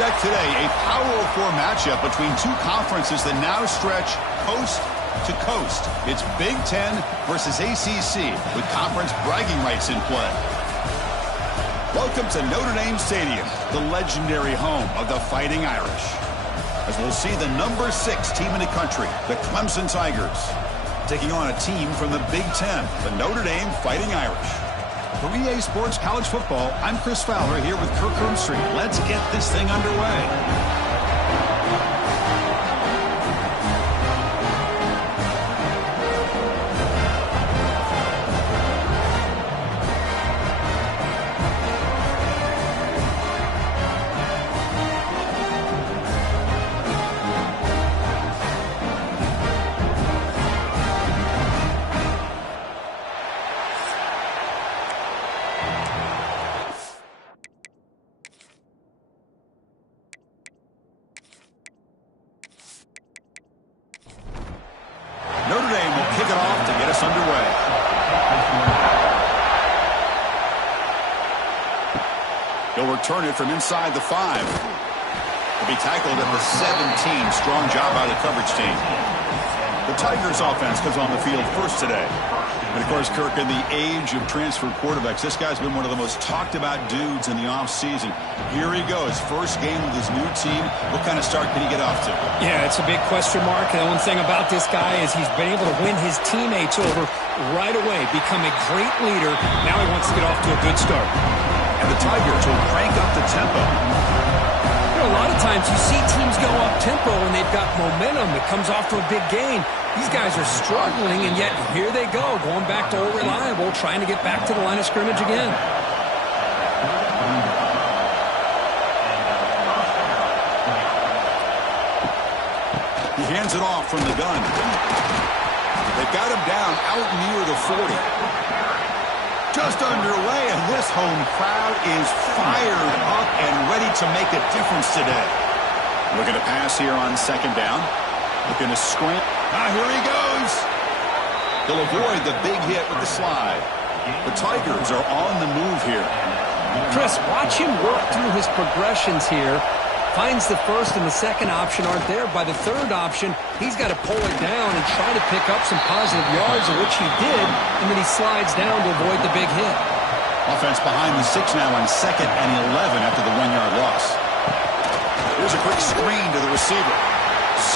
deck today, a Power 4 matchup between two conferences that now stretch coast to coast. It's Big Ten versus ACC with conference bragging rights in play. Welcome to Notre Dame Stadium, the legendary home of the Fighting Irish. As we'll see the number 6 team in the country, the Clemson Tigers, taking on a team from the Big Ten, the Notre Dame Fighting Irish. For EA Sports College Football, I'm Chris Fowler here with Kirk Street. Let's get this thing underway. He'll return it from inside the 5. He'll be tackled at the 17. Strong job by the coverage team. The Tigers offense comes on the field first today. And, of course, Kirk, in the age of transfer quarterbacks, this guy's been one of the most talked about dudes in the offseason. Here he goes. First game with his new team. What kind of start can he get off to? Yeah, it's a big question mark. And the one thing about this guy is he's been able to win his teammates over right away, become a great leader. Now he wants to get off to a good start. And the Tigers will crank up the tempo. You know, a lot of times you see teams go up tempo when they've got momentum. It comes off to a big gain. These guys are struggling, and yet here they go, going back to old reliable, trying to get back to the line of scrimmage again. He hands it off from the gun. They've got him down out near the 40. Just underway, and this home crowd is fired up and ready to make a difference today. Looking to pass here on second down. Looking to screen. Here he goes. He'll avoid the big hit with the slide. The Tigers are on the move here. Chris, watch him work through his progressions here. Finds the first and the second option aren't there. By the third option, he's got to pull it down and try to pick up some positive yards, of which he did, and then he slides down to avoid the big hit. Offense behind the 6 now on 2nd and 11 after the 1-yard loss. Here's a quick screen to the receiver.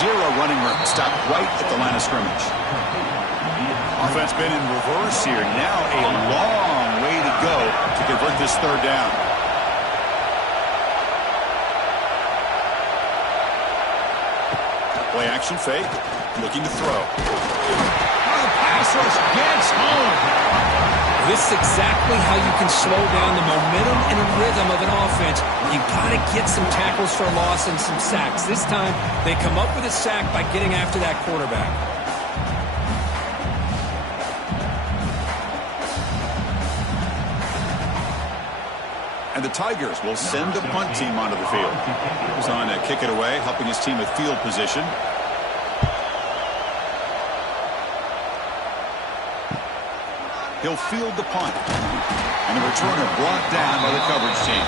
0 running room. Stopped right at the line of scrimmage. Offense been in reverse here. Now a long way to go to convert this third down. Play action fake. Looking to throw. The pass rush gets home. This is exactly how you can slow down the momentum and rhythm of an offense. You got to get some tackles for a loss and some sacks. This time, they come up with a sack by getting after that quarterback. And the Tigers will send the punt team onto the field. He's on to kick it away, helping his team with field position. He'll field the punt. And the returner brought down by the coverage team.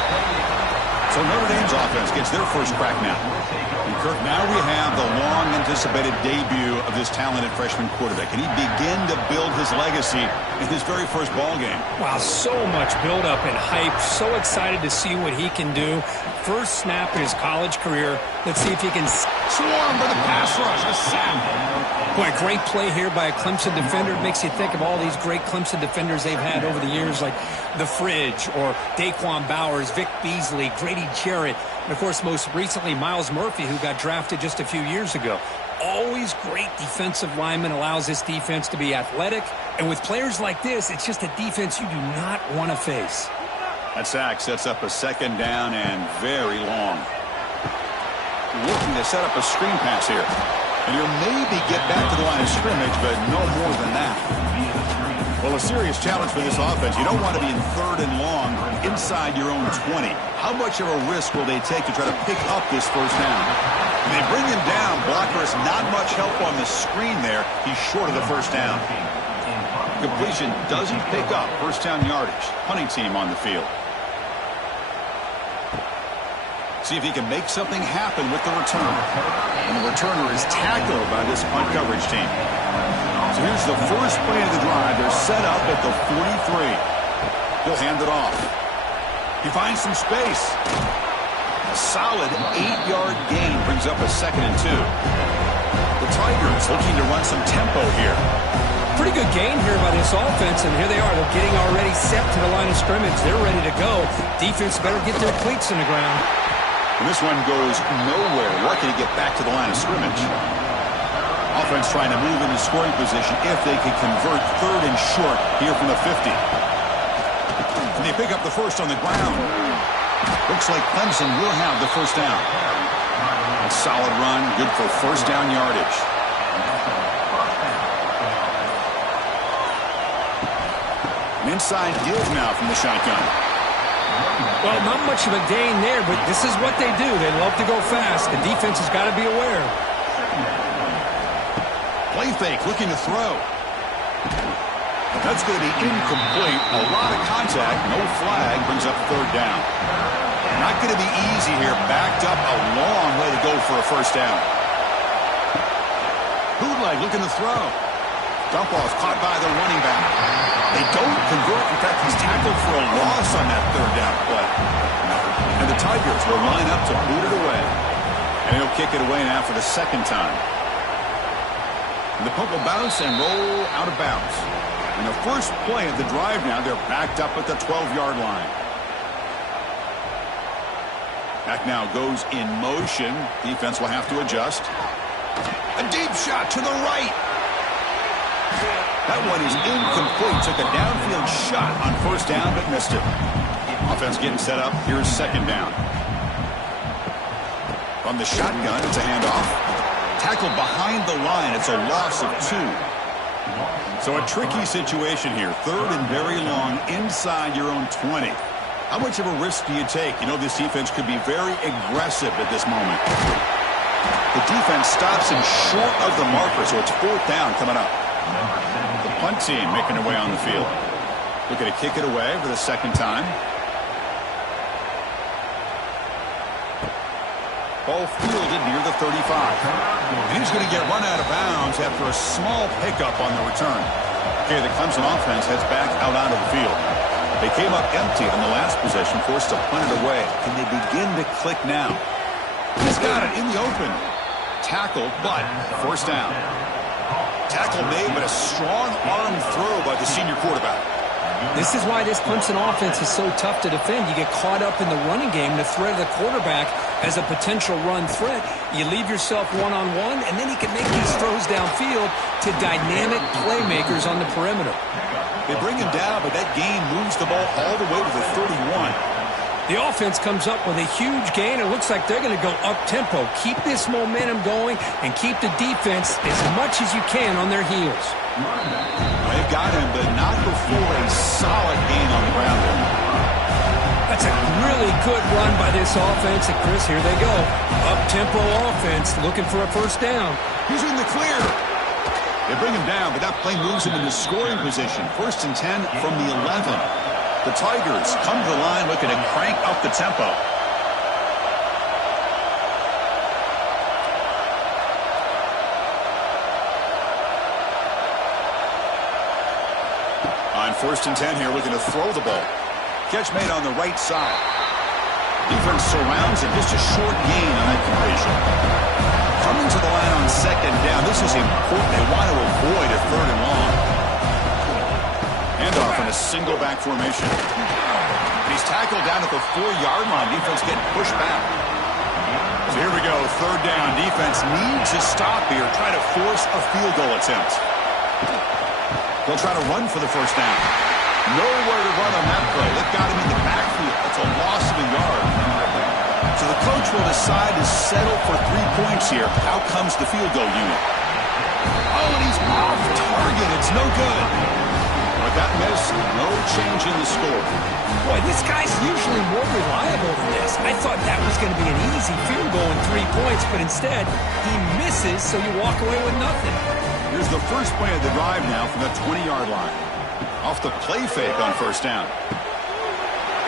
So Notre Dame's offense gets their first crack now. And Kirk, now we have the long-anticipated debut of this talented freshman quarterback. Can he begin to build his legacy in his very first ball game? Wow, so much build-up and hype. So excited to see what he can do. First snap in his college career. Let's see if he can swarm for the pass rush. A sack. Boy, great play here by a Clemson defender. It makes you think of all these great Clemson defenders they've had over the years, like The Fridge or Daquan Bowers, Vic Beasley, Grady Jarrett, and, of course, most recently, Miles Murphy, who got drafted just a few years ago. Always great defensive lineman, allows this defense to be athletic. And with players like this, it's just a defense you do not want to face. That sack sets up a second down and very long. Looking to set up a screen pass here. And he'll maybe get back to the line of scrimmage, but no more than that. Well, a serious challenge for this offense. You don't want to be in 3rd and long inside your own 20. How much of a risk will they take to try to pick up this first down? When they bring him down, blockers not much help on the screen there. He's short of the first down. Completion doesn't pick up first down yardage. Punting team on the field. See if he can make something happen with the return. And the returner is tackled by this punt coverage team. So here's the first play of the drive. They're set up at the 43. He'll hand it off. He finds some space. A solid 8-yard gain brings up a 2nd and 2. The Tigers looking to run some tempo here. Pretty good gain here by this offense, and here they are. They're getting already set to the line of scrimmage. They're ready to go. Defense better get their cleats in the ground. And this one goes nowhere. Lucky to get back to the line of scrimmage. Offense trying to move into scoring position if they can convert 3rd and short here from the 50. And they pick up the first on the ground. Looks like Clemson will have the first down. A solid run, good for first down yardage. An inside give now from the shotgun. Well, not much of a gain there, but this is what they do. They love to go fast. The defense has got to be aware. Play fake, looking to throw. That's going to be incomplete. A lot of contact, no flag, brings up 3rd down. Not going to be easy here. Backed up a long way to go for a first down. Bootleg looking to throw. Dump off caught by the running back. They don't convert. In fact, he's tackled for a loss on that 3rd down play. And the Tigers will line up to boot it away. And he'll kick it away now for the 2nd time. And the punt will bounce and roll out of bounds. And the first play of the drive now, they're backed up at the 12-yard line. Back now goes in motion. Defense will have to adjust. A deep shot to the right. That one is incomplete. Took a downfield shot on first down, but missed it. Offense getting set up. Here's 2nd down. From the shotgun, it's a handoff. Tackled behind the line. It's a loss of 2. So a tricky situation here. 3rd and very long inside your own 20. How much of a risk do you take? You know, this defense could be very aggressive at this moment. The defense stops him short of the marker, so it's 4th down coming up. The punt team making their way on the field. Looking to kick it away for the 2nd time. Ball fielded near the 35. And he's going to get run out of bounds after a small pickup on the return. Okay, the Clemson offense heads back out onto the field. They came up empty on the last possession, forced to punt it away. Can they begin to click now? He's got it in the open. Tackled, but first down. Tackle made, but a strong arm throw by the senior quarterback. This is why this Clemson offense is so tough to defend. You get caught up in the running game, the threat of the quarterback as a potential run threat. You leave yourself one-on-one, and then he can make these throws downfield to dynamic playmakers on the perimeter. They bring him down, but that gain moves the ball all the way to the 31. The offense comes up with a huge gain. It looks like they're going to go up-tempo. Keep this momentum going and keep the defense as much as you can on their heels. They've got him, but not before a solid gain on the ground. That's a really good run by this offense. And, Chris, here they go. Up-tempo offense looking for a first down. He's in the clear. They bring him down, but that play moves him into scoring position. 1st and 10 from the 11. The Tigers come to the line looking to crank up the tempo. On 1st and 10 here, looking to throw the ball. Catch made on the right side. Defense surrounds him. Just a short gain on that completion. Coming to the line on 2nd down. This is important. They want to avoid a 3rd and long. Handoff in a single back formation. And he's tackled down at the 4-yard line. Defense getting pushed back. So here we go. 3rd down. Defense needs to stop here. Try to force a field goal attempt. They'll try to run for the first down. Nowhere to run on that play. They've got him in the backfield. That's a loss of a yard. So the coach will decide to settle for 3 points here. Out comes the field goal unit. Oh, and he's off target. It's no good. With that miss, no change in the score. Boy, this guy's usually more reliable than this. I thought that was going to be an easy field goal in 3 points, but instead, he misses, so you walk away with nothing. Here's the first play of the drive now from the 20-yard line. Off the play fake on first down.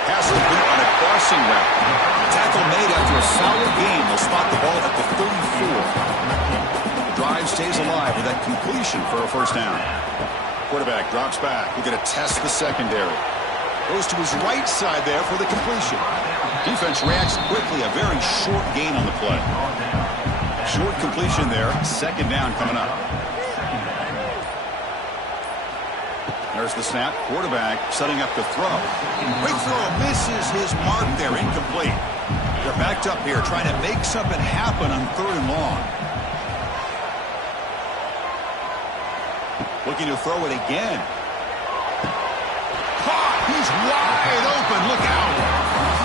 Pass complete on a crossing route. Tackle made after a solid gain. They'll spot the ball at the 34. The drive stays alive with that completion for a first down. Quarterback drops back. We're going to test the secondary. Goes to his right side there for the completion. Defense reacts quickly. A very short gain on the play. Short completion there. Second down coming up. There's the snap. Quarterback setting up to throw. Quick throw. Misses his mark there. Incomplete. They're backed up here trying to make something happen on 3rd and long. Looking to throw it again. Caught. He's wide open. Look out.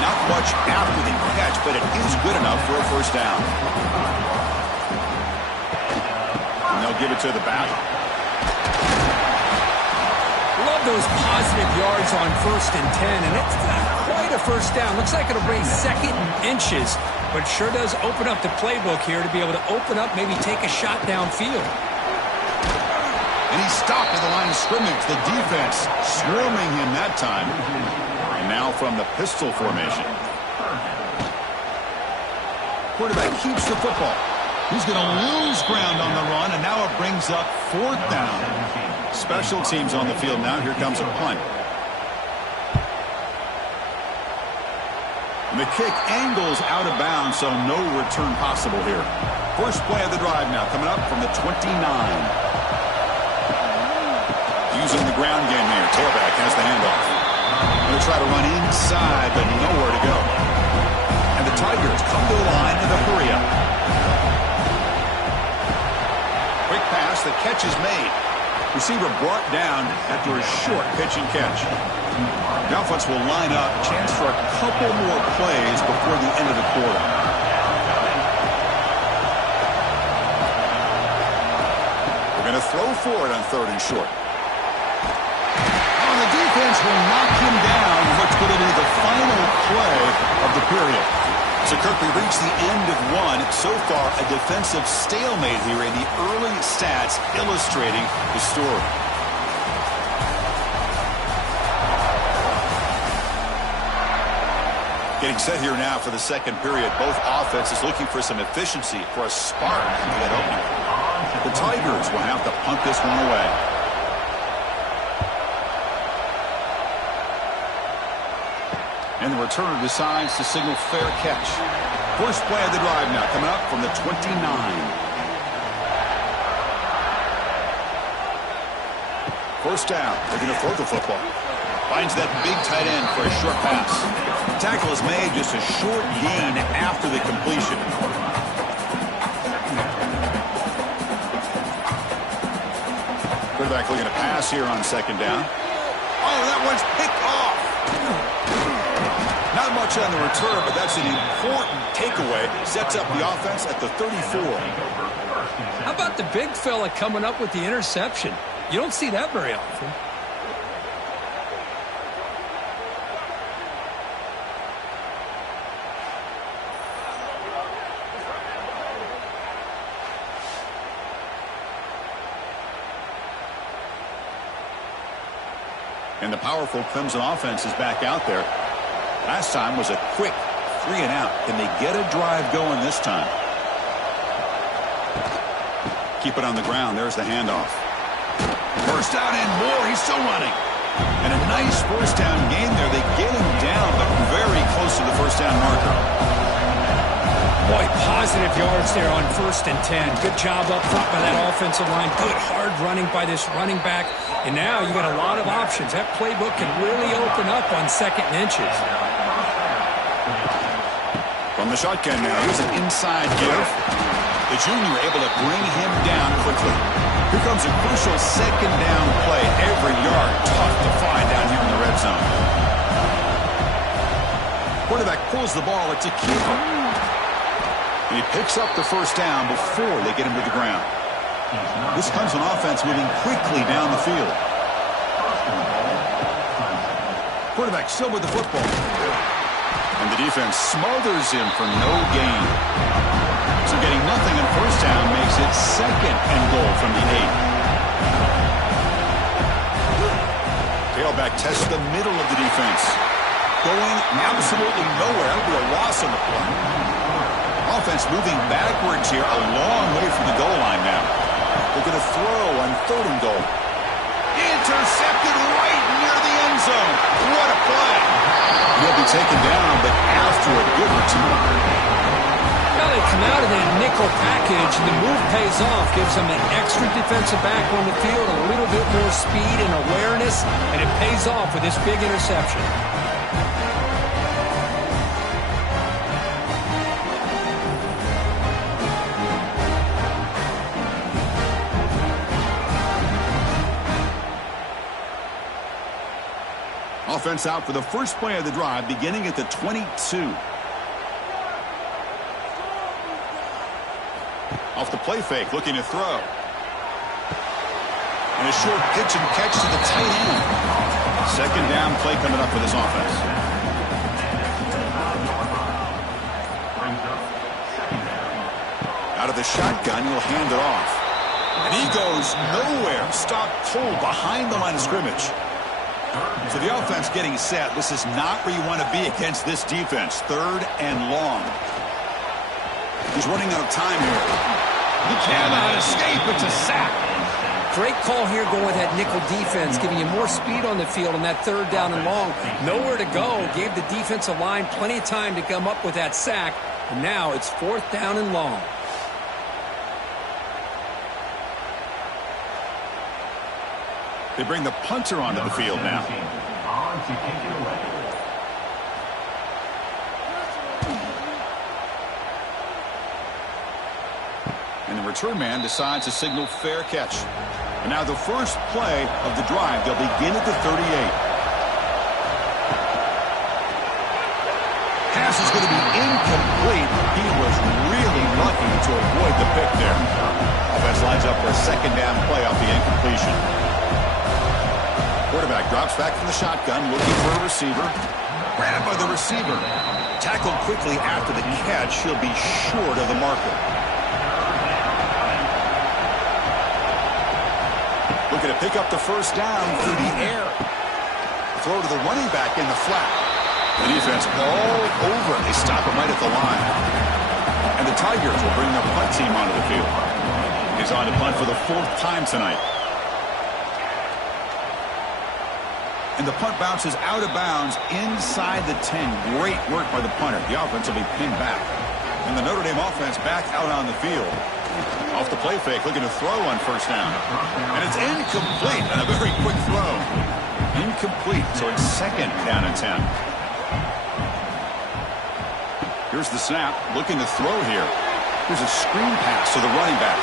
Not much after the catch, but it is good enough for a first down. And they'll give it to the back. Love those positive yards on 1st and 10, and it's not quite a first down. Looks like it'll bring 2nd and inches, but sure does open up the playbook here to be able to open up, maybe take a shot downfield. And he stopped at the line of scrimmage. The defense swarming him that time. And now from the pistol formation. Quarterback keeps the football. He's going to lose ground on the run, and now it brings up 4th down. Special teams on the field now. Here comes a punt. And the kick angles out of bounds, so no return possible here. First play of the drive now coming up from the 29. Using the ground game here. Tailback has the handoff. Going to try to run inside, but nowhere to go. And the Tigers come to the line in a hurry up. Quick pass. The catch is made. Receiver brought down after a short pitch and catch. The offense will line up. Chance for a couple more plays before the end of the quarter. We're going to throw for it on 3rd and short. Oh, the defense will knock him down. What's going to be the final play of the period. So, Kirk, we reached the end of one. So far, a defensive stalemate here in the early stats illustrating the story. Getting set here now for the second period. Both offenses looking for some efficiency, for a spark into that opening. The Tigers will have to punt this one away. And the returner decides to signal fair catch. First play of the drive now coming up from the 29. First down. They're going to throw the football. Finds that big tight end for a short pass. Tackle is made, just a short gain after the completion. Quarterback looking to pass here on 2nd down. Oh, that one's picked off. Not much on the return, but that's an important takeaway. Sets up the offense at the 34. How about the big fella coming up with the interception? You don't see that very often. And the powerful Clemson offense is back out there. Last time was a quick 3 and out. Can they get a drive going this time? Keep it on the ground. There's the handoff. First down and more. He's still running. And a nice first down gain there. They get him down, but very close to the first down marker. Boy, positive yards there on 1st and 10. Good job up front by that offensive line. Good hard running by this running back. And now you got a lot of options. That playbook can really open up on 2nd and inches. From the shotgun now, here's an inside give. The junior able to bring him down quickly. Here comes a crucial 2nd down play. Every yard tough to find down here in the red zone. Quarterback pulls the ball. It's a keeper. And he picks up the first down before they get him to the ground. This comes an offense moving quickly down the field. Quarterback still with the football. And the defense smothers him for no gain. So getting nothing on first down makes it 2nd and goal from the 8. Tailback tests the middle of the defense. going absolutely nowhere. That would be a loss on the play. Offense moving backwards here, a long way from the goal line now. They're going to throw on 3rd and goal. Intercepted right near the end zone. What a play. He'll be taken down, but after a good return. Well, they come out of that nickel package, and the move pays off. Gives them an extra defensive back on the field, a little bit more speed and awareness, and it pays off with this big interception. Offense out for the first play of the drive, beginning at the 22. Off the play fake, looking to throw. And a short pitch and catch to the tight end. 2nd down play coming up for this offense. Out of the shotgun, he'll hand it off. And he goes nowhere. Stopped cold behind the line of scrimmage. So the offense getting set. This is not where you want to be against this defense. 3rd and long. He's running out of time here. He cannot escape. It's a sack. Great call here going with that nickel defense, giving you more speed on the field on that 3rd down and long. Nowhere to go. Gave the defensive line plenty of time to come up with that sack. And now it's 4th down and long. They bring the punter onto the field now. And the return man decides to signal fair catch. And now the first play of the drive. They'll begin at the 38. Pass is going to be incomplete. He was really lucky to avoid the pick there. Offense lines up for a 2nd down play off the incompletion. Quarterback drops back from the shotgun, looking for a receiver. Grabbed by the receiver. Tackled quickly after the catch. He'll be short of the marker. Looking to pick up the first down through the air. Throw to the running back in the flat. The defense all over it. They stop him right at the line. And the Tigers will bring their punt team onto the field. He's on to punt for the 4th time tonight. And the punt bounces out of bounds inside the 10. Great work by the punter. The offense will be pinned back. And the Notre Dame offense back out on the field. Off the play fake, looking to throw on 1st down. And it's incomplete. And a very quick throw. Incomplete. So it's 2nd down and 10. Here's the snap. Looking to throw here. Here's a screen pass to the running back.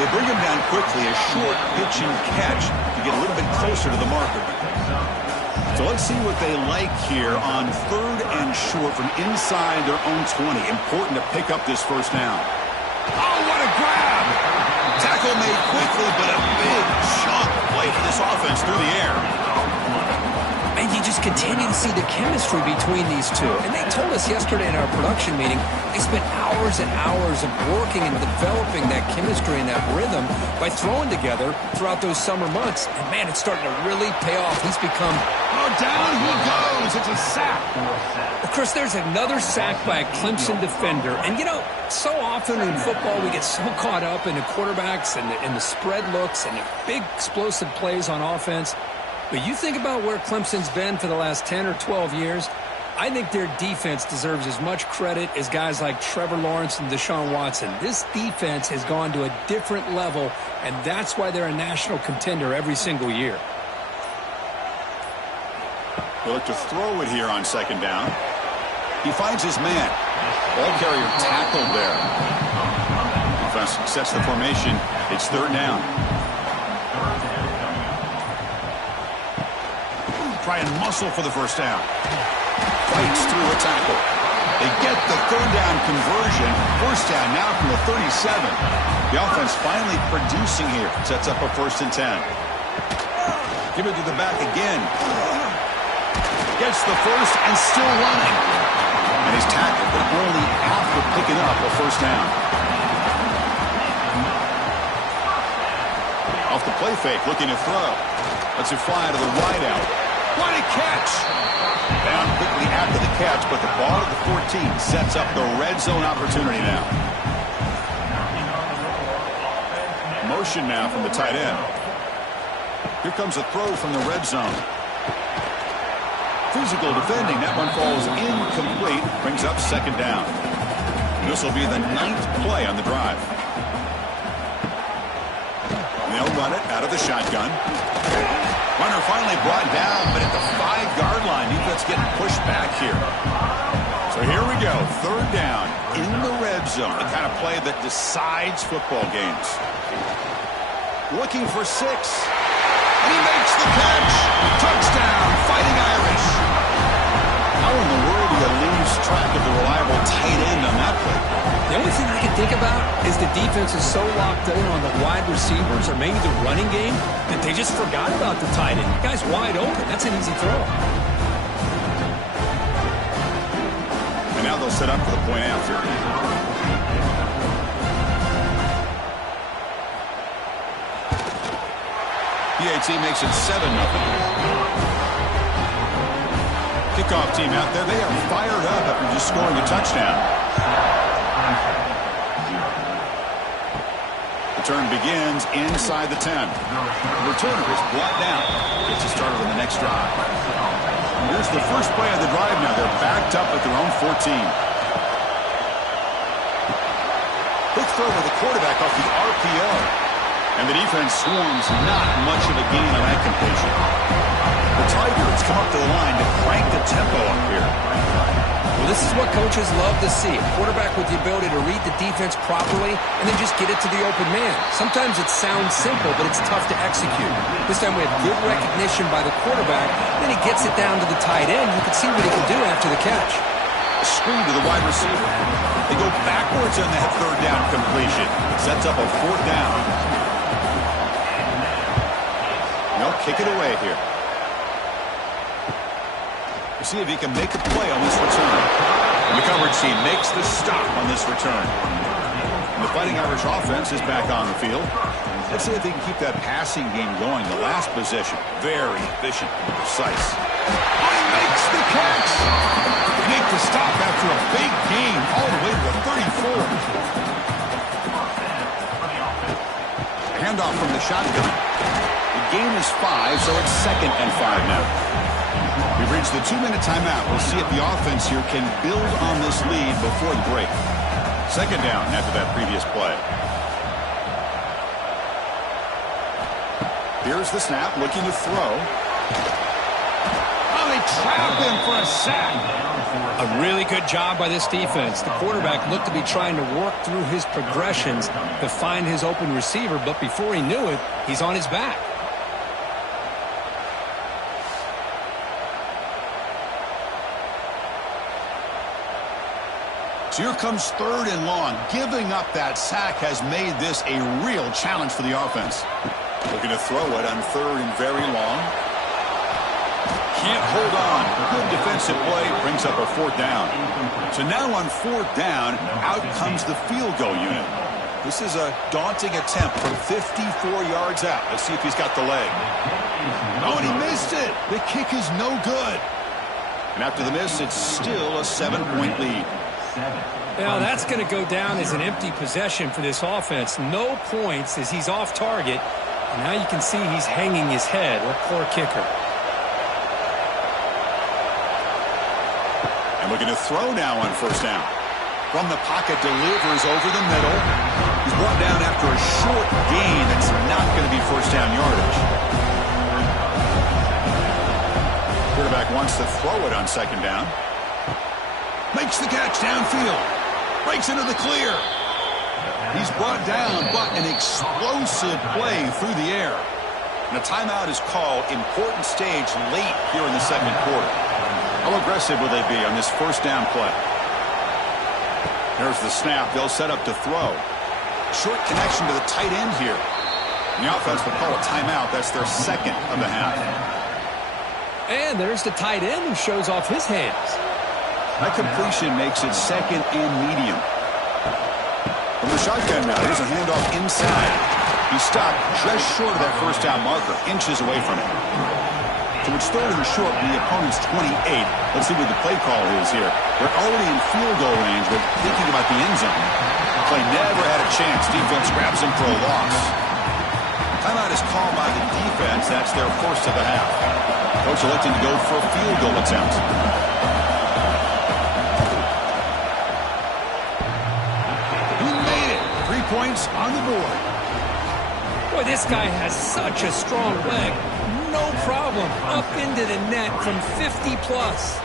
They bring him down quickly. A short pitch and catch to get a little bit closer to the marker. So let's see what they like here on 3rd and short from inside their own 20. Important to pick up this first down. Oh, what a grab! Tackle made quickly, but a big chunk play for this offense through the air. And you just continue to see the chemistry between these two. And they told us yesterday in our production meeting, they spent hours and hours of working and developing that chemistry and that rhythm by throwing together throughout those summer months. And, man, it's starting to really pay off. He's become... Oh, down he goes. It's a sack. Of course, there's another sack by a Clemson defender. And, you know, so often in football we get so caught up in the quarterbacks and the spread looks and the big explosive plays on offense. But you think about where Clemson's been for the last 10 or 12 years, I think their defense deserves as much credit as guys like Trevor Lawrence and Deshaun Watson. This defense has gone to a different level, and that's why they're a national contender every single year. He'll look to throw it here on 2nd down. He finds his man. Ball carrier tackled there. Offense sets the formation. It's 3rd down. Try and muscle for the first down. Fights through a tackle. They get the 3rd down conversion. 1st down now from the 37. The offense finally producing here. Sets up a 1st and 10. Give it to the back again. Gets the first and still running. And he's tackled, but only after picking up a 1st down. Off the play fake, looking to throw. Lets it fly to the wideout. What a catch! Down quickly after the catch, but the ball at the 14 sets up the red zone opportunity now. Motion now from the tight end. Here comes a throw from the red zone. Physical defending. That one falls incomplete. Brings up second down. This will be the 9th play on the drive. They'll run it out of the shotgun. Runner finally brought down, but at the 5-yard line, defense getting pushed back here. So here we go, 3rd down in the red zone, the kind of play that decides football games. Looking for 6, and he makes the catch. Touchdown, Fighting Irish. How in the world do you lose track of the reliable tight end on that play? The only thing I can think about is the defense is so locked in on the wide receivers or maybe the running game that they just forgot about the tight end. The guy's wide open. That's an easy throw. And now they'll set up for the point after. PAT makes it 7-0. Kickoff team out there. They are fired up after just scoring a touchdown. Return begins inside the 10. The returner is brought down. Gets you started on the next drive. And here's the first play of the drive now. They're backed up at their own 14. Quick throw with the quarterback off the RPO. And the defense swarms. Not much of a gain on that completion. The Tigers come up to the line to crank the tempo up here. Well, this is what coaches love to see. A quarterback with the ability to read the defense properly and then just get it to the open man. Sometimes it sounds simple, but it's tough to execute. This time we have good recognition by the quarterback. Then he gets it down to the tight end. You can see what he can do after the catch. A screen to the wide receiver. They go backwards on that 3rd down completion. Sets up a 4th down. They'll kick it away here. See if he can make a play on this return. And the coverage team makes the stop on this return. And the Fighting Irish offense is back on the field. Let's see if they can keep that passing game going. The last possession, very efficient and precise. Oh, he makes the catch! They make the stop after a big gain all the way to the 34. Handoff from the shotgun. The game is 5, so it's 2nd and 5 now. We've reached the 2-minute timeout. We'll see if the offense here can build on this lead before the break. 2nd down after that previous play. Here's the snap, looking to throw. Oh, they trap him for a sack. A really good job by this defense. The quarterback looked to be trying to work through his progressions to find his open receiver, but before he knew it, he's on his back. So here comes 3rd and long. Giving up that sack has made this a real challenge for the offense. Looking to throw it on 3rd and very long. Can't hold on. Good defensive play. Brings up a 4th down. So now on 4th down, out comes the field goal unit. This is a daunting attempt from 54 yards out. Let's see if he's got the leg. Oh, and he missed it. The kick is no good. And after the miss, it's still a 7-point lead. Now that's going to go down as an empty possession for this offense. No points as he's off target. And now you can see he's hanging his head. What poor kicker. And looking to throw now on 1st down. From the pocket, delivers over the middle. He's brought down after a short gain. That's not going to be 1st down yardage. Quarterback wants to throw it on 2nd down. Makes the catch downfield. Breaks into the clear. He's brought down, but an explosive play through the air. And a timeout is called. Important stage late here in the 2nd quarter. How aggressive will they be on this 1st down play? There's the snap. They'll set up to throw. Short connection to the tight end here. And the offense will call a timeout. That's their 2nd of the half. And there's the tight end who shows off his hands. That completion makes it 2nd and medium. From the shotgun now, there's a handoff inside. He stopped just short of that 1st down marker, inches away from it. So it's 3rd and short from the opponent's 28. Let's see what the play call is here. They're already in field goal range, but thinking about the end zone. Play never had a chance. Defense grabs him for a loss. Timeout is called by the defense. That's their first of the half. Coach electing to go for a field goal attempt. He made it. 3 points on the board. Boy, this guy has such a strong leg. No problem. Up into the net from 50-plus.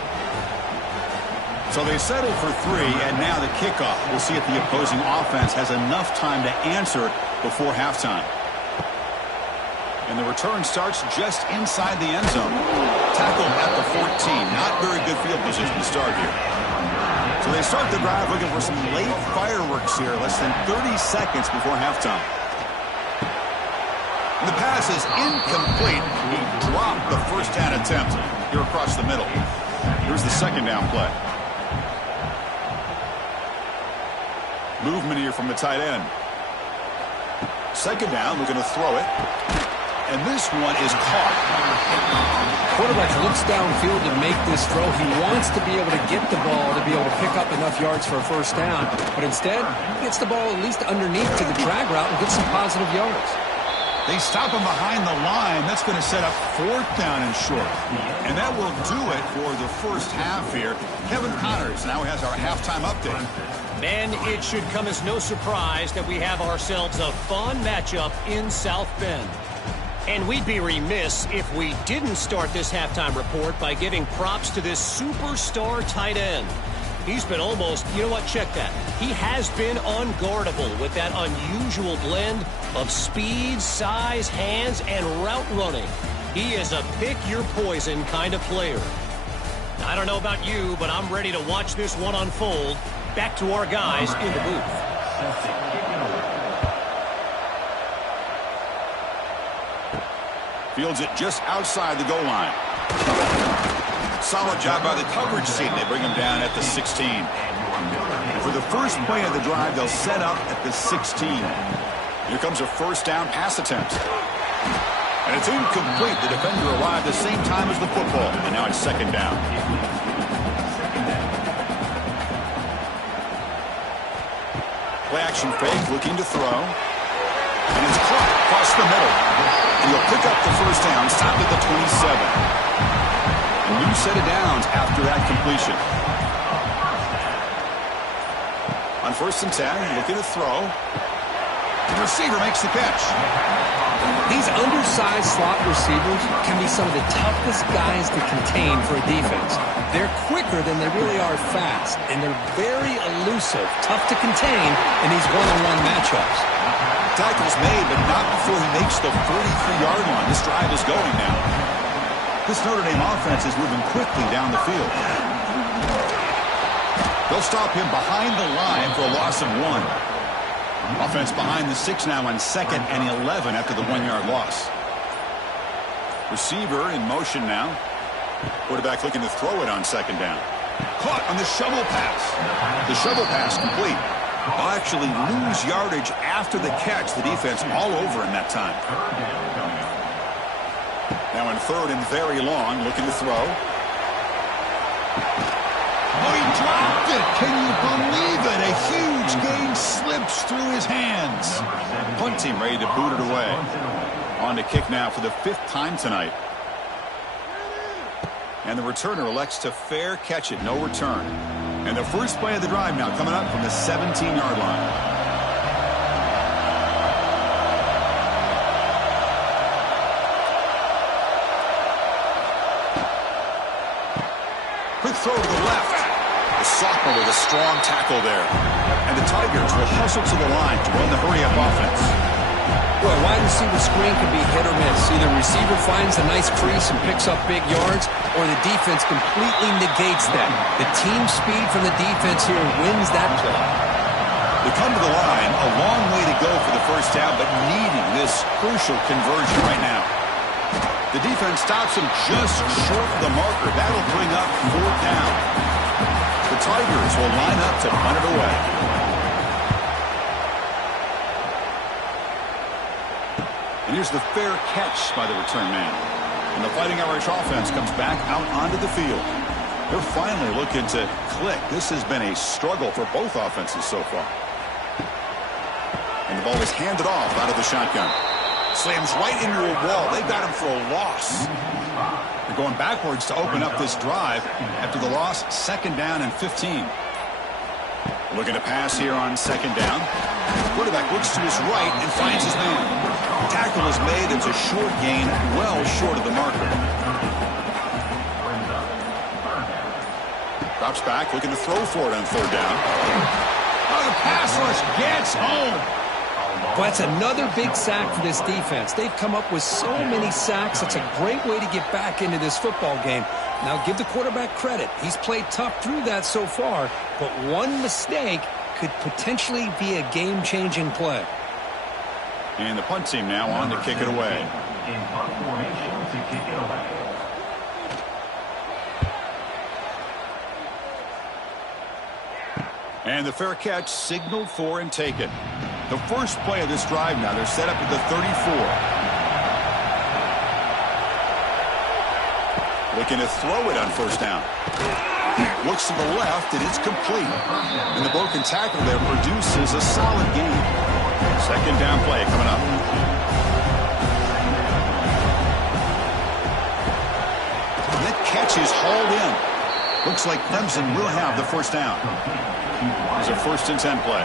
So they settle for 3, and now the kickoff. We'll see if the opposing offense has enough time to answer before halftime. And the return starts just inside the end zone. Tackled at the 14. Not very good field position to start here. So they start the drive looking for some late fireworks here. Less than 30 seconds before halftime. And the pass is incomplete. He dropped the first down attempt here across the middle. Here's the second down play. Movement here from the tight end. Second down, looking to throw it. And this one is caught. Quarterback looks downfield to make this throw. He wants to be able to get the ball to be able to pick up enough yards for a first down. But instead, he gets the ball at least underneath to the drag route and gets some positive yards. They stop him behind the line. That's going to set up 4th down and short. And that will do it for the first half here. Kevin Connors now has our halftime update. Man, it should come as no surprise that we have ourselves a fun matchup in South Bend. And we'd be remiss if we didn't start this halftime report by giving props to this superstar tight end. He's been almost, you know what, check that. He has been unguardable with that unusual blend of speed, size, hands, and route running. He is a pick-your-poison kind of player. I don't know about you, but I'm ready to watch this one unfold. Back to our guys in the booth. Fields it just outside the goal line. Solid job by the coverage team. They bring him down at the 16. And for the first play of the drive, they'll set up at the 16. Here comes a first down pass attempt. And it's incomplete. The defender arrived the same time as the football. And now it's second down. Play action fake, looking to throw. And it's caught across the middle. And he'll pick up the first down, stopped at the 27. A new set of downs after that completion. On 1st and 10, looking to throw. The receiver makes the catch. These undersized slot receivers can be some of the toughest guys to contain for a defense. They're quicker than they really are fast, and they're very elusive, tough to contain in these one-on-one matchups. Tackle's made, but not before he makes the 43-yard line. This drive is going now. This Notre Dame offense is moving quickly down the field. They'll stop him behind the line for a loss of 1. Offense behind the 6 now on 2nd and 11 after the 1-yard loss. Receiver in motion now. Quarterback looking to throw it on 2nd down. Caught on the shovel pass. The shovel pass complete. Will actually lose yardage after the catch. The defense all over in that time. Now in 3rd and very long, looking to throw. Oh, he dropped it. Can you believe it? A huge gain slips through his hands. Punt team ready to boot it away. On to kick now for the 5th time tonight. And the returner elects to fair catch it. No return. And the first play of the drive now coming up from the 17-yard line. Quick throw to the left. The sophomore with a strong tackle there. And the Tigers will hustle to the line to run the hurry-up offense. Well, a wide receiver screen can be hit or miss. Either receiver finds a nice crease and picks up big yards, or the defense completely negates that. The team speed from the defense here wins that play. They come to the line, a long way to go for the first down, but needing this crucial conversion right now. The defense stops him just short of the marker. That'll bring up 4th down. The Tigers will line up to punt it away. And here's the fair catch by the return man. And the Fighting Irish offense comes back out onto the field. They're finally looking to click. This has been a struggle for both offenses so far. And the ball is handed off out of the shotgun. Slams right into a wall. They got him for a loss. They're going backwards to open up this drive after the loss. 2nd down and 15. Looking to pass here on 2nd down. Quarterback looks to his right and finds his man. Tackle is made. It's a short gain, well short of the marker. Drops back, looking to throw for it on 3rd down. Oh, the pass rush gets home. Well, that's another big sack for this defense. They've come up with so many sacks. It's a great way to get back into this football game. Now, give the quarterback credit. He's played tough through that so far, but one mistake could potentially be a game-changing play. And the punt team now on to kick it away. In punt formation to kick it away. And the fair catch signaled for and taken. The first play of this drive now, they're set up at the 34. Looking to throw it on 1st down. Looks to the left, and it's complete. And the broken tackle there produces a solid gain. 2nd down play coming up. And that catch is hauled in. Looks like Clemson will have the 1st down. It's a 1st and 10 play.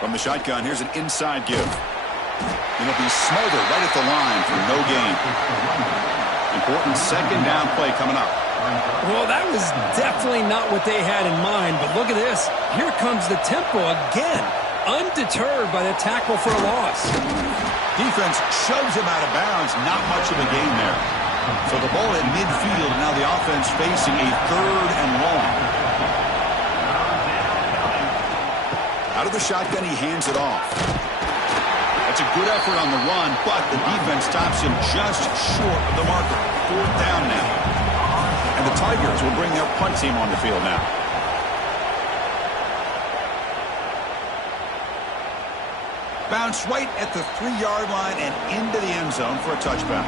From the shotgun, here's an inside give. And it'll be smothered right at the line for no gain. Important 2nd down play coming up. Well, that was definitely not what they had in mind, but look at this. Here comes the tempo again, undeterred by the tackle for a loss. Defense shoves him out of bounds. Not much of a gain there. So the ball at midfield, and now the offense facing a 3rd and long. Out of the shotgun, he hands it off. That's a good effort on the run, but the defense stops him just short of the marker. 4th down now. And the Tigers will bring their punt team on the field now. Bounce right at the 3-yard line and into the end zone for a touchback.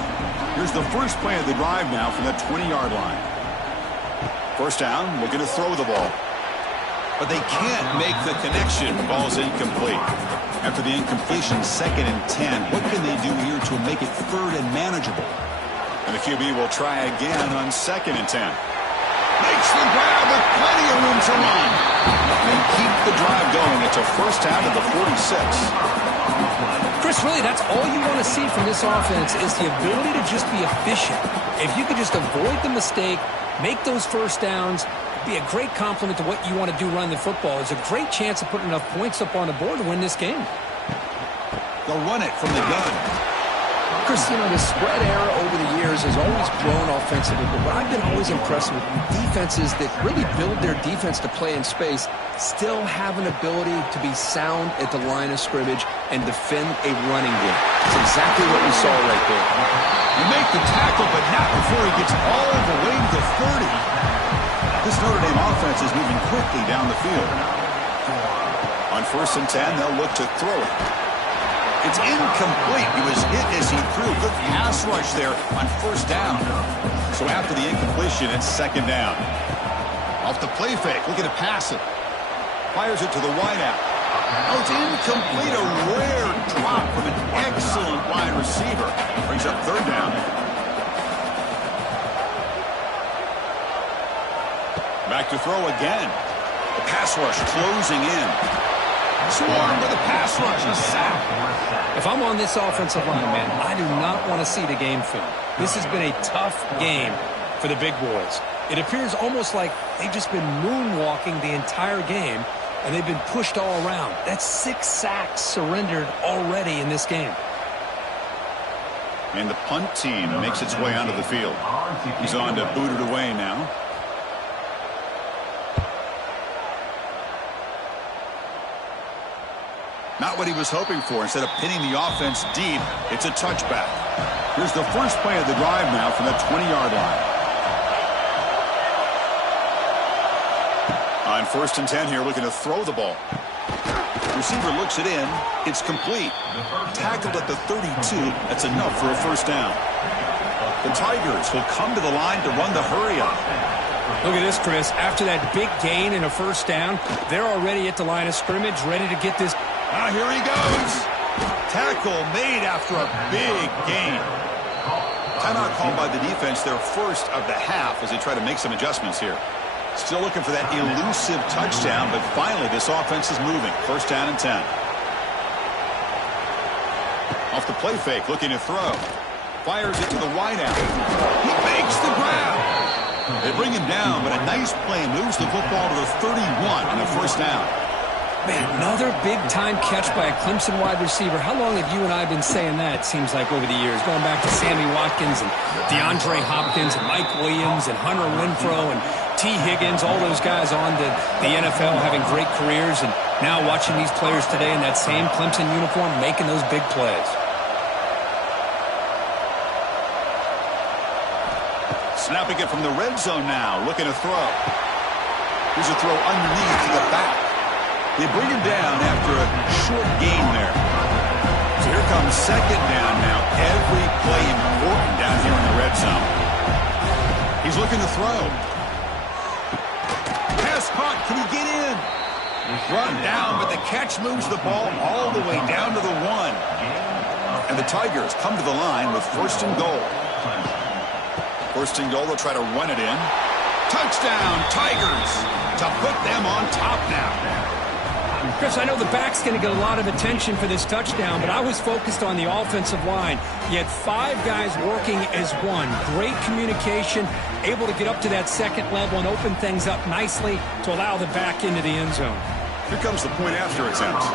Here's the first play of the drive now from the 20-yard line. 1st down, looking to throw the ball. But they can't make the connection. The ball's incomplete. After the incompletion, 2nd and 10. What can they do here to make it 3rd and manageable? And the QB will try again on 2nd and 10. Makes the grab with plenty of room to run. They keep the drive going. It's a 1st down at the 46. Chris, really, that's all you want to see from this offense is the ability to just be efficient. If you could just avoid the mistake, make those 1st downs, be a great compliment to what you want to do running the football. It's a great chance of putting enough points up on the board to win this game. They'll run it from the gun. Chris, you know, the spread era over the years has always grown offensively, but what I've been always impressed with defenses that really build their defense to play in space still have an ability to be sound at the line of scrimmage and defend a running game. It's exactly what we saw right there. You make the tackle, but not before he gets all the way to the 30. This Notre Dame offense is moving quickly down the field. On 1st and 10, they'll look to throw it. It's incomplete. He was hit as he threw. Good pass rush there on 1st down. So after the incompletion, it's 2nd down. Off the play fake, looking to pass it. Fires it to the wideout. Oh, it's incomplete. A rare drop from an excellent wide receiver. Brings up 3rd down. Back to throw again. The pass rush closing in. Swarm with a pass rush, a sack. If I'm on this offensive line, man, I do not want to see the game film. This has been a tough game for the big boys. It appears almost like they've just been moonwalking the entire game, and they've been pushed all around. That's 6 sacks surrendered already in this game. And the punt team makes its way onto the field. He's on to boot it away now. Not what he was hoping for. Instead of pinning the offense deep, it's a touchback. Here's the first play of the drive now from the 20-yard line. On 1st and 10 here, looking to throw the ball. Receiver looks it in. It's complete. Tackled at the 32. That's enough for a first down. The Tigers will come to the line to run the hurry up. Look at this, Chris. After that big gain and a first down, they're already at the line of scrimmage, ready to get this. Now here he goes. Tackle made after a big gain. Timeout called by the defense, their first of the half, as they try to make some adjustments here. Still looking for that elusive touchdown, but finally this offense is moving. First down and 10. Off the play fake, looking to throw. Fires it to the wideout. He makes the grab. They bring him down, but a nice play moves the football to the 31 and a first down. Man, another big-time catch by a Clemson wide receiver. How long have you and I been saying that, it seems like, over the years? Going back to Sammy Watkins and DeAndre Hopkins and Mike Williams and Hunter Renfrow and T. Higgins, all those guys on to the NFL having great careers, and now watching these players today in that same Clemson uniform making those big plays. Snapping it from the red zone now, looking to throw. Here's a throw underneath to the back. They bring him down after a short gain there. So here comes second down now. Every play important down here in the red zone. He's looking to throw. Pass caught. Can he get in? Run down, but the catch moves the ball all the way down to the 1. And the Tigers come to the line with first and goal. First and goal, they'll try to run it in. Touchdown, Tigers, to put them on top now. Chris, I know the back's going to get a lot of attention for this touchdown, but I was focused on the offensive line. You had 5 guys working as one. Great communication, able to get up to that second level and open things up nicely to allow the back into the end zone. Here comes the point after attempt.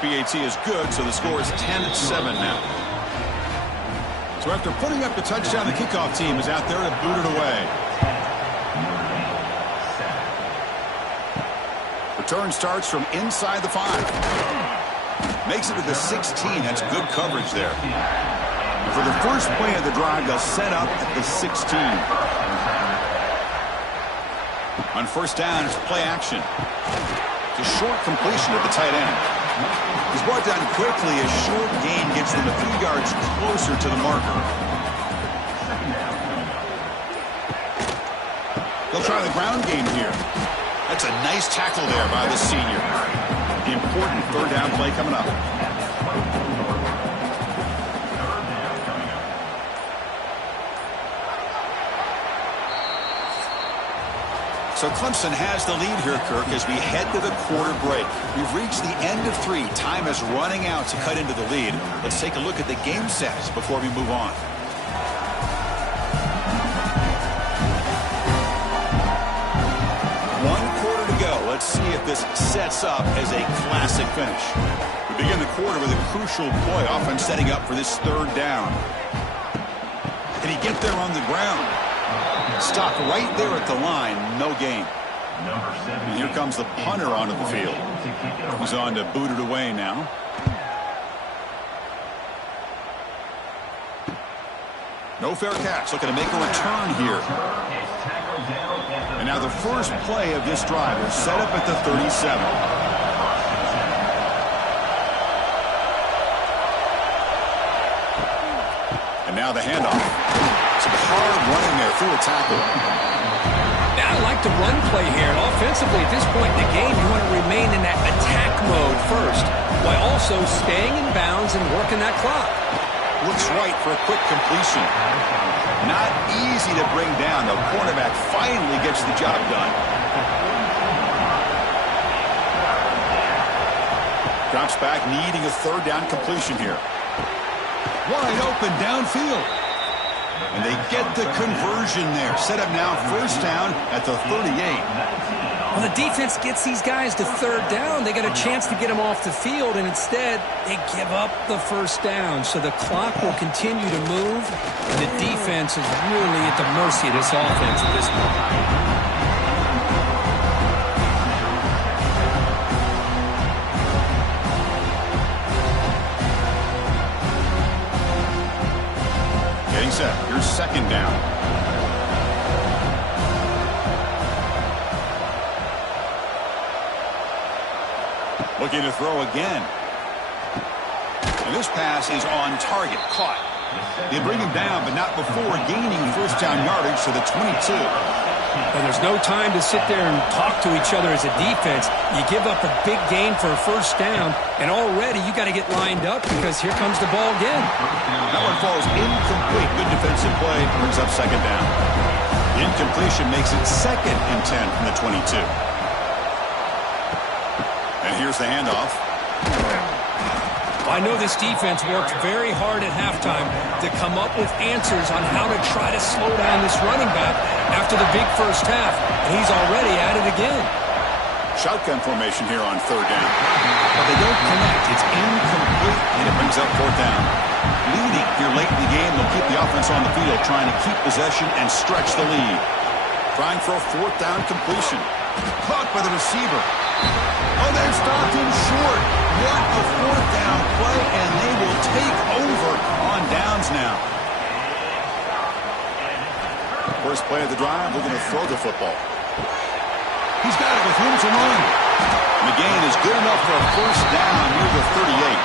PAT is good, so the score is 10-7 now. So after putting up the touchdown, the kickoff team is out there to boot it away. Return starts from inside the 5. Makes it to the 16. That's good coverage there. And for the first play of the drive, they'll set up at the 16. On first down, it's play action. It's a short completion at the tight end. He's brought down quickly. A short gain gets them a few yards closer to the marker. They'll try the ground game here. That's a nice tackle there by the senior. The important third down play coming up. So Clemson has the lead here, Kirk, as we head to the quarter break. We've reached the end of 3. Time is running out to cut into the lead. Let's take a look at the game sets before we move on. Let's see if this sets up as a classic finish. We begin the quarter with a crucial play, offense setting up for this third down. Can he get there on the ground? Stopped right there at the line, no gain. And here comes the punter onto the field. He's on to boot it away now. No fair catch, looking to make a return here. And now the first play of this drive is set up at the 37. And now the handoff. Some hard running there through a tackle. Now I like the run play here. And offensively, at this point in the game, you want to remain in that attack mode first, while also staying in bounds and working that clock. Looks right for a quick completion. Not easy to bring down. The cornerback finally gets the job done. Drops back, needing a third down completion here. Wide open downfield. And they get the conversion there. Set up now first down at the 38. Well, the defense gets these guys to third down. They got a chance to get them off the field, and instead they give up the first down. So the clock will continue to move, and the defense is really at the mercy of this offense at this point. Set. Here's second down. Looking to throw again. And this pass is on target. Caught. They bring him down, but not before gaining first down yardage to the 22. And there's no time to sit there and talk to each other as a defense. You give up a big gain for a first down, and already you got to get lined up because here comes the ball again. That one falls incomplete. Good defensive play. Brings up second down. The incompletion makes it 2nd and 10 from the 22. And here's the handoff. I know this defense worked very hard at halftime to come up with answers on how to try to slow down this running back after the big first half, and he's already at it again. Shotgun formation here on 3rd down. But they don't connect. It's incomplete, and it brings up 4th down. Leading here late in the game, they'll keep the offense on the field, trying to keep possession and stretch the lead. Trying for a 4th down completion. Caught by the receiver. Oh, they've stopped him short. What a 4th down play, and they will take over on downs now. First play of the drive, looking to throw the football. He's got it with room to run. And the gain is good enough for a first down near the 38.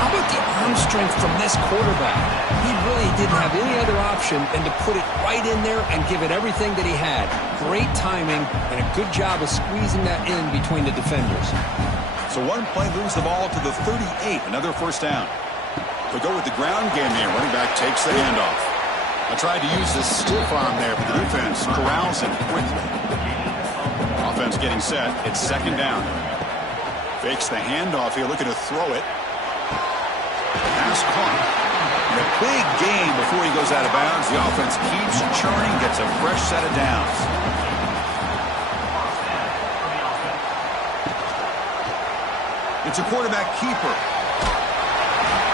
How about the arm strength from this quarterback? He really didn't have any other option than to put it right in there and give it everything that he had. Great timing and a good job of squeezing that in between the defenders. So one play moves the ball to the 38, another first down. They go with the ground game here. Running back takes the handoff. I tried to use the stiff arm there, but the defense corrals him quickly. Offense getting set. It's 2nd down. Fakes the handoff here, looking to throw it. Pass caught. And a big gain before he goes out of bounds. The offense keeps churning, gets a fresh set of downs. It's a quarterback keeper.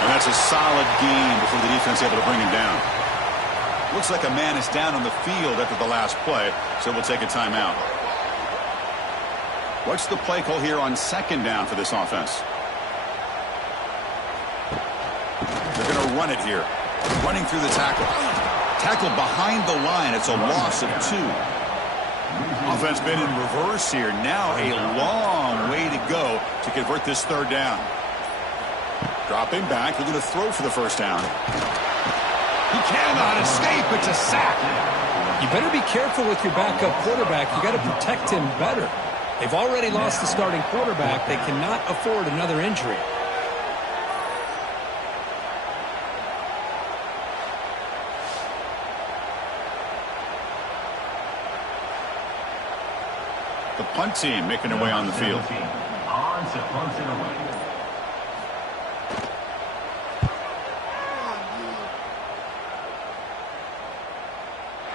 And that's a solid gain before the defense is able to bring him down. Looks like a man is down on the field after the last play, so we'll take a timeout. What's the play call here on 2nd down for this offense? They're going to run it here. Running through the tackle. Tackle behind the line. It's a loss of 2. Offense been in reverse here. Now a long way to go to convert this 3rd down. Dropping back. They're going to throw for the first down. He cannot escape. It's a sack. You better be careful with your backup quarterback. You got to protect him better. They've already lost the starting quarterback. They cannot afford another injury. The punt team making their way on the field. On to punt it away.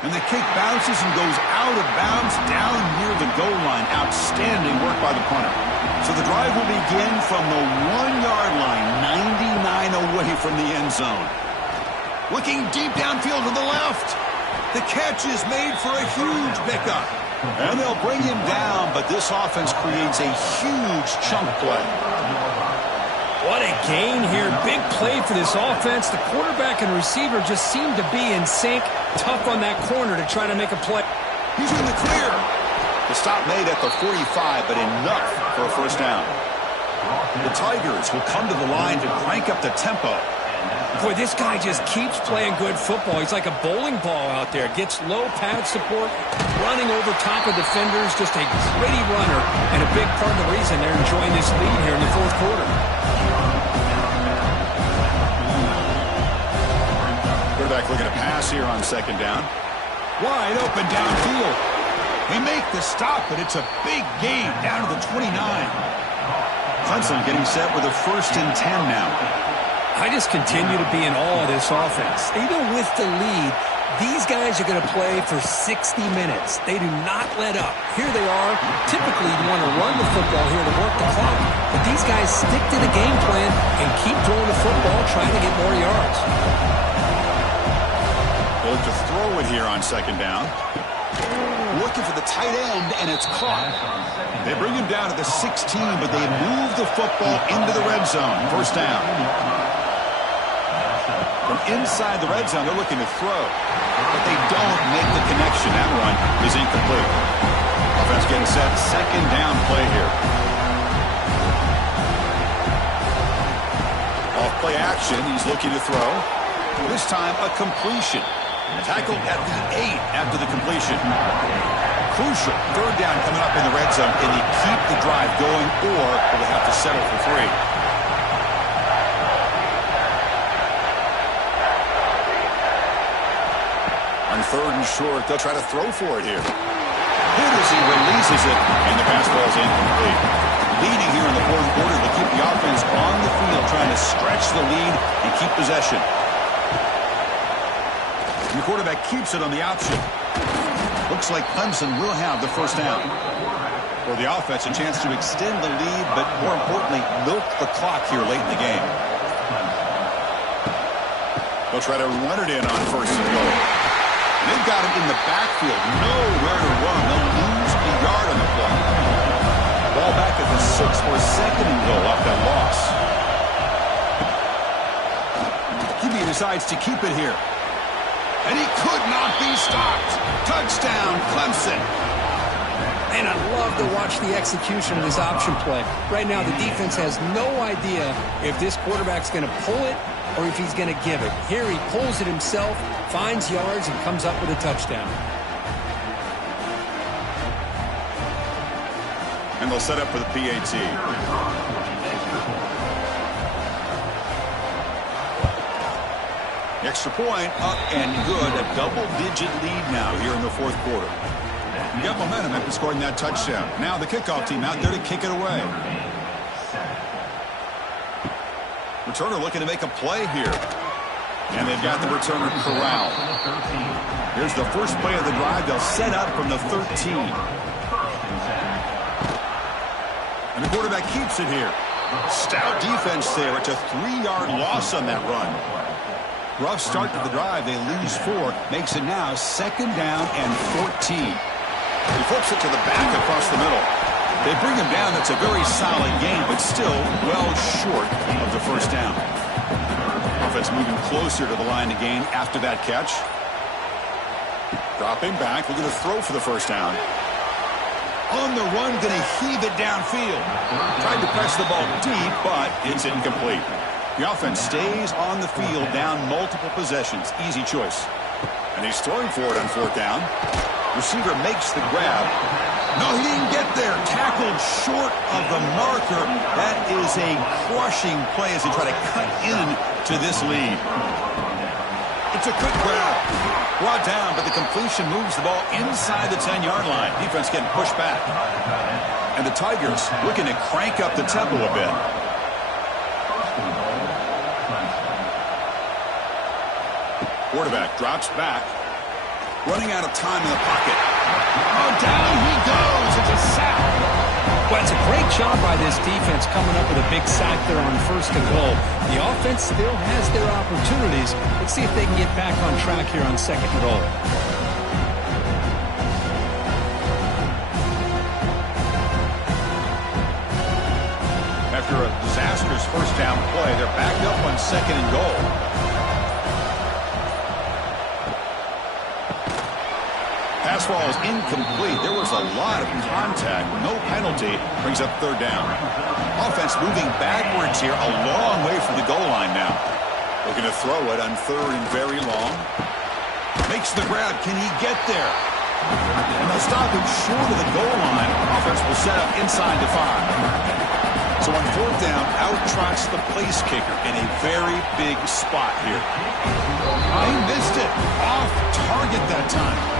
And the kick bounces and goes out of bounds down near the goal line. Outstanding work by the punter. So the drive will begin from the 1-yard line, 99 away from the end zone. Looking deep downfield to the left. The catch is made for a huge pickup. And they'll bring him down, but this offense creates a huge chunk play. What a gain here. Big play for this offense. The quarterback and receiver just seem to be in sync. Tough on that corner to try to make a play. He's in the clear. The stop made at the 45, but enough for a first down. The Tigers will come to the line to crank up the tempo. Boy, this guy just keeps playing good football. He's like a bowling ball out there. Gets low pad support, running over top of defenders. Just a gritty runner, and a big part of the reason they're enjoying this lead here in the 4th quarter. Quarterback looking to pass here on 2nd down. Wide open downfield. They make the stop, but it's a big gain down to the 29. Clemson getting set with a 1st and 10 now. I just continue to be in awe of this offense. Even with the lead, these guys are going to play for 60 minutes. They do not let up. Here they are. Typically, you want to run the football here to work the clock. But these guys stick to the game plan and keep throwing the football, trying to get more yards. They'll look to throw it here on 2nd down. Looking for the tight end, and it's caught. They bring him down to the 16, but they move the football into the red zone. First down. From inside the red zone, they're looking to throw. But they don't make the connection. That one is incomplete. Offense getting set. 2nd down play here. Play action. He's looking to throw. This time a completion. Tackled at the 8 after the completion. Crucial. Third down coming up in the red zone. Can he keep the drive going, or will they have to settle for 3? On 3rd and short, they'll try to throw for it here. Good as he releases it, and the pass ball is incomplete. Leading here in the 4th quarter to keep the offense on the field, trying to stretch the lead and keep possession. And the quarterback keeps it on the option. Looks like Clemson will have the first down. For the offense, a chance to extend the lead, but more importantly, milk the clock here late in the game. They'll try to run it in on 1st and goal. They've got him in the backfield. Nowhere to run. They'll lose a yard on the play. Ball back at the 6 for a 2nd and goal off that loss. QB decides to keep it here. And he could not be stopped. Touchdown, Clemson. And I love to watch the execution of this option play. Right now, the defense has no idea if this quarterback's going to pull it or if he's going to give it. Here he pulls it himself, finds yards, and comes up with a touchdown. And they'll set up for the PAT. The extra point up and good. A double-digit lead now here in the 4th quarter. You got momentum after scoring that touchdown. Now the kickoff team out there to kick it away. Returner looking to make a play here. And they've got the returner corralled. Here's the first play of the drive. They'll set up from the 13. And the quarterback keeps it here. Stout defense there. It's a 3-yard loss on that run. Rough start to the drive. They lose 4. Makes it now 2nd down and 14. He flips it to the back across the middle. They bring him down. That's a very solid game, but still well short of the first down. Offense moving closer to the line to gain after that catch. Dropping back. We're going to throw for the first down. On the run, going to heave it downfield. Tried to press the ball deep, but it's incomplete. The offense stays on the field down multiple possessions. Easy choice. And he's throwing for it on 4th down. Receiver makes the grab. No, he didn't get there. Tackled short of the marker. That is a crushing play as they try to cut in to this lead. It's a quick grab. Brought down, but the completion moves the ball inside the 10-yard line. Defense getting pushed back. And the Tigers looking to crank up the tempo a bit. Quarterback drops back. Running out of time in the pocket. Oh, down he goes. It's a sack. Well, it's a great job by this defense coming up with a big sack there on 1st and goal. The offense still has their opportunities. Let's see if they can get back on track here on 2nd and goal. After a disastrous first down play, they're backed up on 2nd and goal. Pass ball is incomplete. There was a lot of contact. No penalty. Brings up 3rd down. Offense moving backwards here. A long way from the goal line now. Looking to throw it on 3rd and very long. Makes the grab. Can he get there? And they'll stop him short of the goal line. Offense will set up inside the 5. So on 4th down, out trots the place kicker in a very big spot here. He missed it. Off target that time.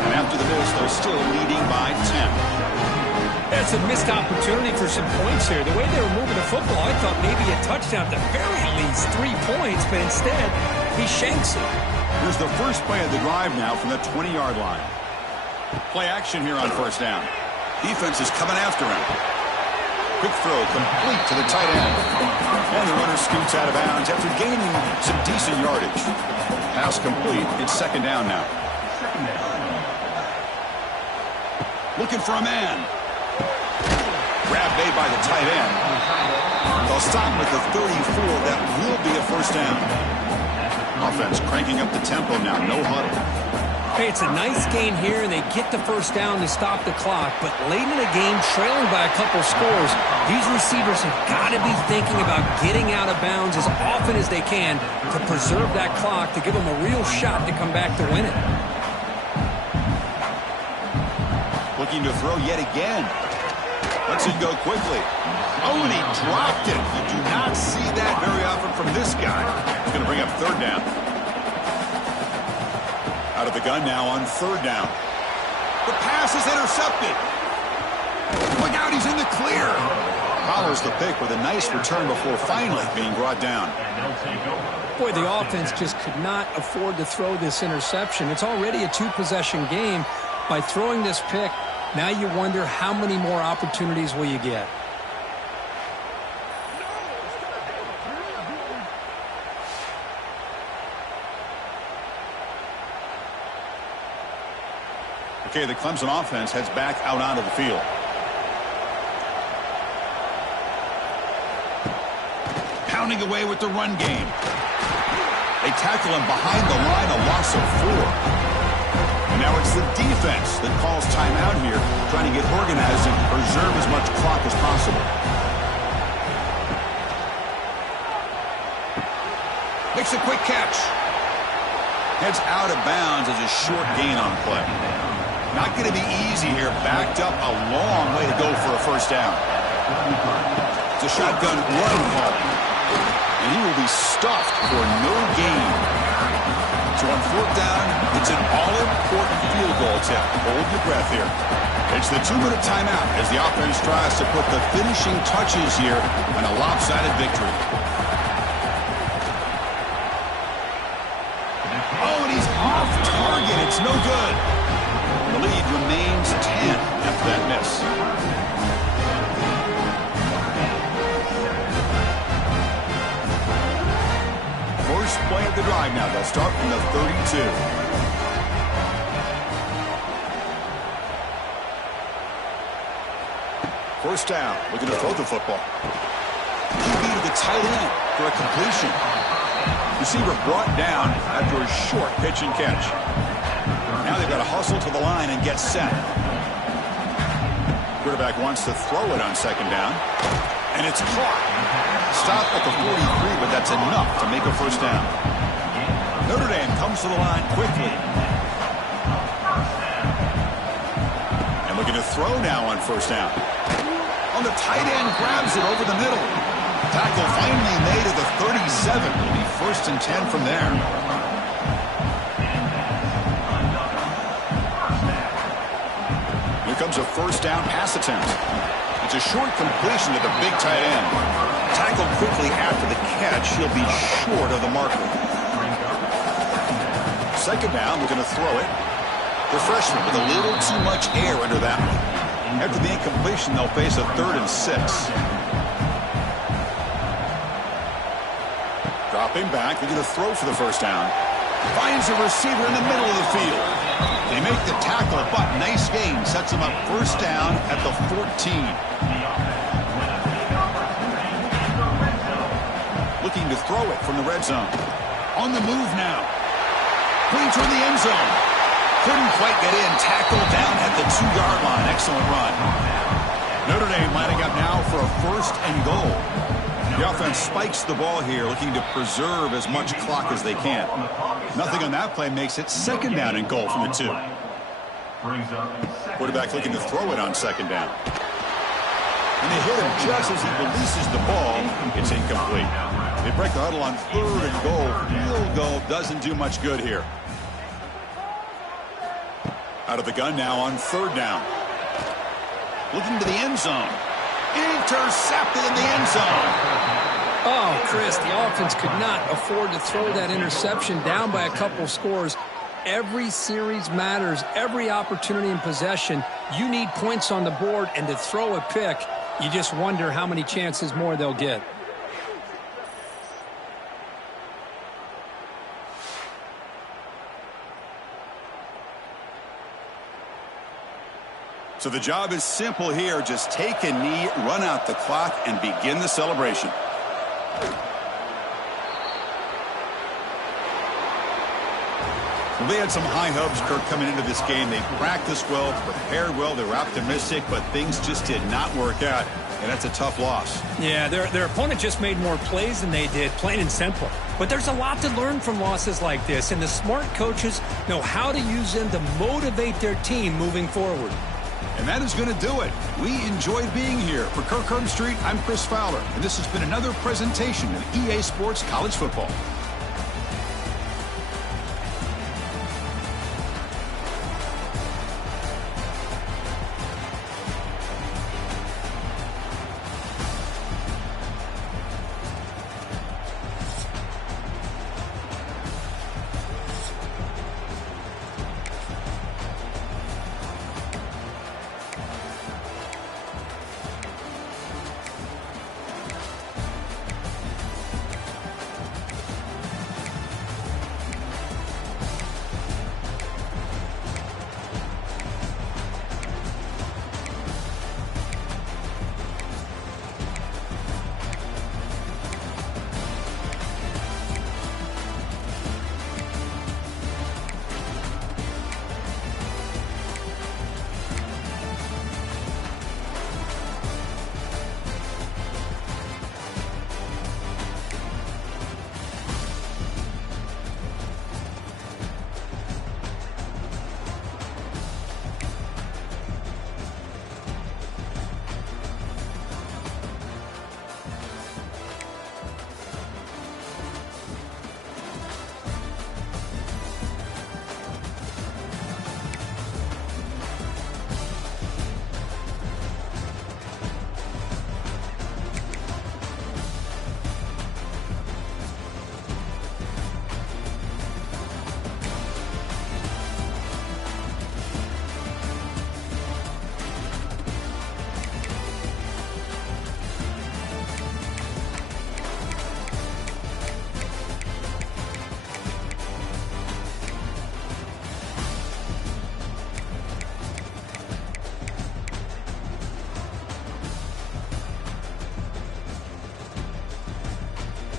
And after the miss, they're still leading by 10. That's a missed opportunity for some points here. The way they were moving the football, I thought maybe a touchdown, at the very least 3 points, but instead, he shanks it. Here's the first play of the drive now from the 20-yard line. Play action here on 1st down. Defense is coming after him. Quick throw complete to the tight end. And the runner scoots out of bounds after gaining some decent yardage. Pass complete. It's 2nd down now. Looking for a man. Grab made by the tight end. They'll stop with the 34. That will be a first down. Offense cranking up the tempo now. No huddle. Hey, it's a nice gain here, and they get the first down to stop the clock. But late in the game, trailing by a couple scores, these receivers have got to be thinking about getting out of bounds as often as they can to preserve that clock, to give them a real shot to come back to win it. Looking to throw yet again. Lets it go quickly. Oh, and he dropped it. You do not see that very often from this guy. He's going to bring up third down. Out of the gun now on third down. The pass is intercepted. Look out, he's in the clear. Follows the pick with a nice return before finally being brought down. Boy, the offense just could not afford to throw this interception. It's already a two-possession game. By throwing this pick, now you wonder how many more opportunities will you get. Okay, the Clemson offense heads back out onto the field. Pounding away with the run game. They tackle him behind the line, a loss of 4. And now it's the defense that calls timeout here, trying to get organized and preserve as much clock as possible. Makes a quick catch. Heads out of bounds as a short gain on play. Not going to be easy here. Backed up a long way to go for a first down. It's a shotgun run call. And he will be stuffed for no gain. So on fourth down, it's an all-important field goal attempt. Hold your breath here. It's the 2-minute timeout as the offense tries to put the finishing touches here on a lopsided victory. Oh, and he's off target. It's no good. The lead remains 10 after that miss. First play of the drive now. They'll start from the 32. First down. Looking to throw the football. QB to the tight end for a completion. Receiver brought down after a short pitch and catch. Now they've got to hustle to the line and get set. Quarterback wants to throw it on second down. And it's caught. Stop at the 43, but that's enough to make a first down. Notre Dame comes to the line quickly. And looking to throw now on first down. On the tight end, grabs it over the middle. Tackle finally made at the 37. It'll be first and 10 from there. Here comes a first down pass attempt. It's a short completion to the big tight end. Tackled quickly after the catch. He'll be short of the marker. Second down, we're going to throw it. The freshman with a little too much air under that one. After the incompletion, they'll face a 3rd and 6. Dropping back, they're going to throw for the first down. Finds a receiver in the middle of the field. They make the tackle, but nice gain. Sets them up first down at the 14. Looking to throw it from the red zone. On the move now. Clean toward the end zone. Couldn't quite get in. Tackled down at the 2-yard line. Excellent run. Notre Dame lining up now for a first and goal. The offense spikes the ball here, looking to preserve as much clock as they can. Nothing on that play makes it second down and goal from the 2. Quarterback looking to throw it on second down. And they hit him just as he releases the ball. It's incomplete. They break the huddle on 3rd and goal. Field goal doesn't do much good here. Out of the gun now on 3rd down. Looking to the end zone. Intercepted in the end zone. Oh, Chris, the offense could not afford to throw that interception down by a couple scores. Every series matters. Every opportunity in possession. You need points on the board, and to throw a pick, you just wonder how many chances more they'll get. So the job is simple here. Just take a knee, run out the clock, and begin the celebration. Well, they had some high hopes, Kirk, coming into this game. They practiced well, prepared well, they were optimistic, but things just did not work out. And that's a tough loss. Yeah, their opponent just made more plays than they did, plain and simple. But there's a lot to learn from losses like this, and the smart coaches know how to use them to motivate their team moving forward. And that is going to do it. We enjoyed being here. For Kirk Street, I'm Chris Fowler, and this has been another presentation of EA Sports College Football.